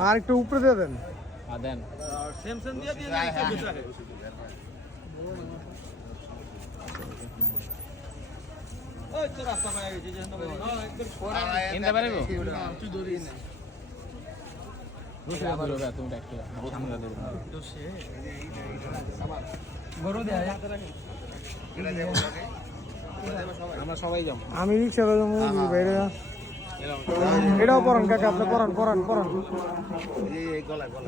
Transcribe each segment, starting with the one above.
আর একটু উপরে দিয়ে দেন আমি রিক্সা বাইরে এটাও পড়ান কাকা আপনি পড়ান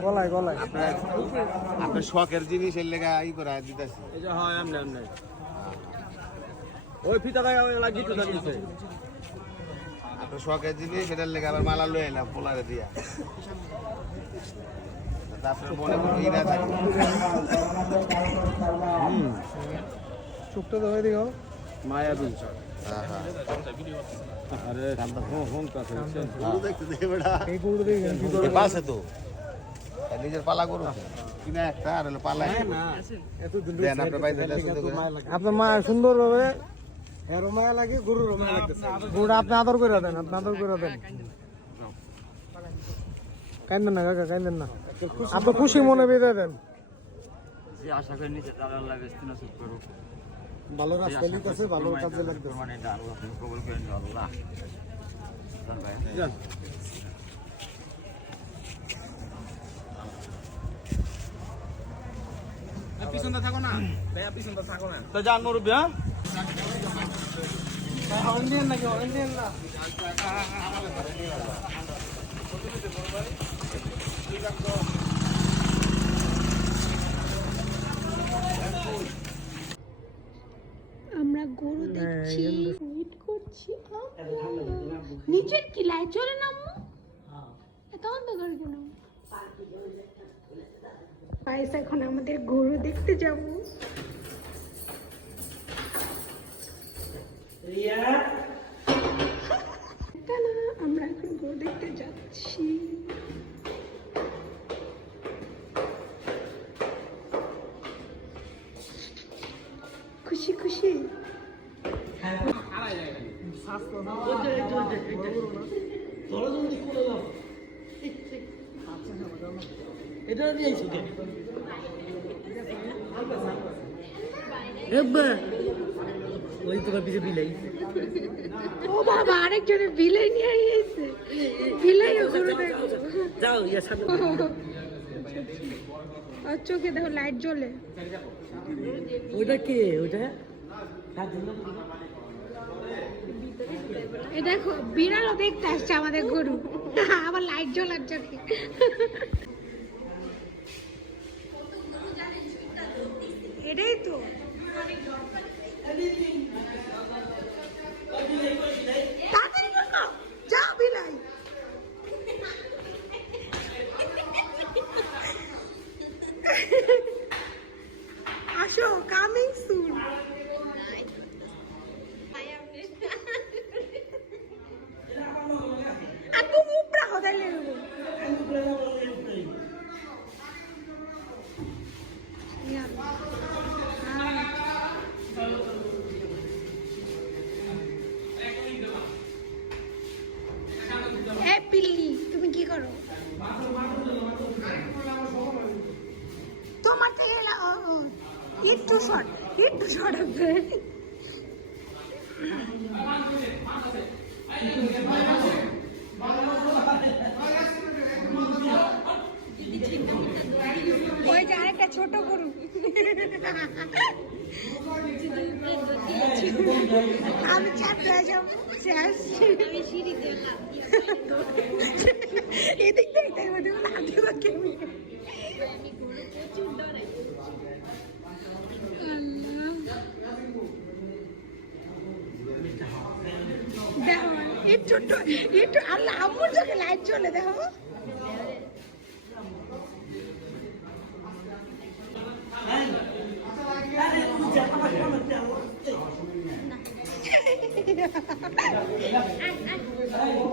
গলায় আপনার শখের জিনিস এর লেগে ই করে দিতেছি ওই ফিতাটা লাগিয়ে তো দিতেছে আপনার শখের জিনিস এটার লেগে আবার মালা লয়ে এলাম পোলারে দিয়া আপনার মনে কোনো ই না থাকে চোখটা ধরে দিও মায়াবী আরে এই গরু দেখেন কি করে পাশে তো নিজের পালা গরু কিনা একটা আর হলো পালা দেন আপনার বাইরে আপনার মা সুন্দর ভাবে এরও মায়া লাগে গরুর মায়া লাগতেছে গরুটা আপনি আদর করে দেন কাইন্দেন না কাকা কাইন্দেন না আপনি খুশি মনে বেঁধে দেন যে আশা করে নিচে তার আল্লাহ বেস্তিনা সুখ করুক ভালো রাস্তা লিখতেছে ভালো কাজে লাগতেছে মানে এটা আল্লাহ কবুল করেন আল্লাহ পিছনটা থাকো না পিছনটা থাকো না তো জান মুরব্বি হ্যাঁ হরেন দিন নাকি হরেন দিন না আমরা গরু দেখছি ওয়েট করছি নিচের কি লাইট জ্বলে না আম্মু এত অন্ধকার কেন গাইস এখন আমাদের গরু দেখতে যাব আমরা এখন গরু দেখতে যাচ্ছি খুশি খুশি এটা নিয়েছি ওই তোমার পিছিয়ে বিলাই ও বাবা আরেকজনের বিলাই নিয়ে এসেছে বিলাই গরু দেখো যাও ইয়া সামনে আর চোখে দেখো লাইট জ্বলে ওইটা কে ওইটা এ দেখো বিড়ালও দেখতে আসছে আমাদের গরু আবার লাইট জ্বলার চোখে এটাই তো তাড়াতাড়ি করো যাও বিলাই আসো coming soon aku mubrah hotel lu ya পিল্লি তুমি কি করো তোমার থেকে একটু শর্ট হবে ওই যে আরেকটা ছোট গরু আমি চাপতে যাব শেষ এদিক দেখতে হবে লাঠি বা কেমনি দেখো একটু আল্লাহ আমার চোখে লাইট চলে দেখো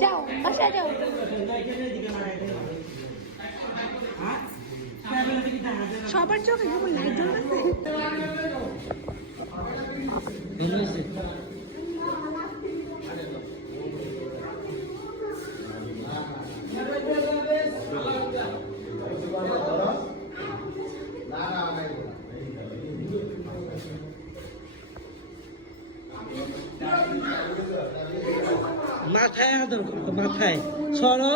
যাও বাসায় যাও। সবার চোখে কেমন লাইট জ্বলতেছে। মাথায় আদর করতো, মাথায় সরো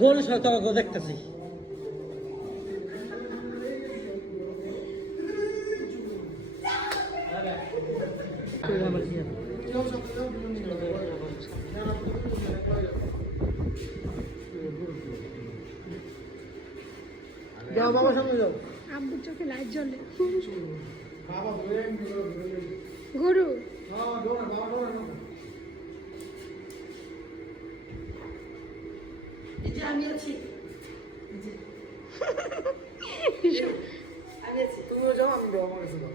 গরু সহ তোমাকে দেখতেছি। যাও বাবার সামনে যাও। আব্বুর চোখে লাইট জ্বলে। গরু আমি আছি। তুমিও যাও, আমি যাও, আমার কাছে যাও।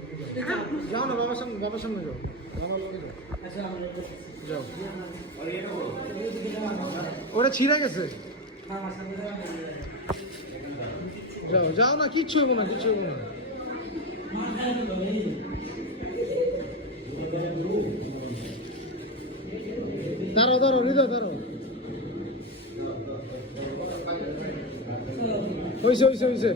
যাও না বাবার সামনে, বাবার সামনে যাও। বাবার লগে যাও। যাও। ওটা ছিঁড়ে গেছে। যাও যাও না, কিচ্ছু হবো না, কিচ্ছু হবো না। দাঁড়াও দাঁড়াও হৃদয় দাঁড়াও। হয়েছে হয়েছে হয়েছে।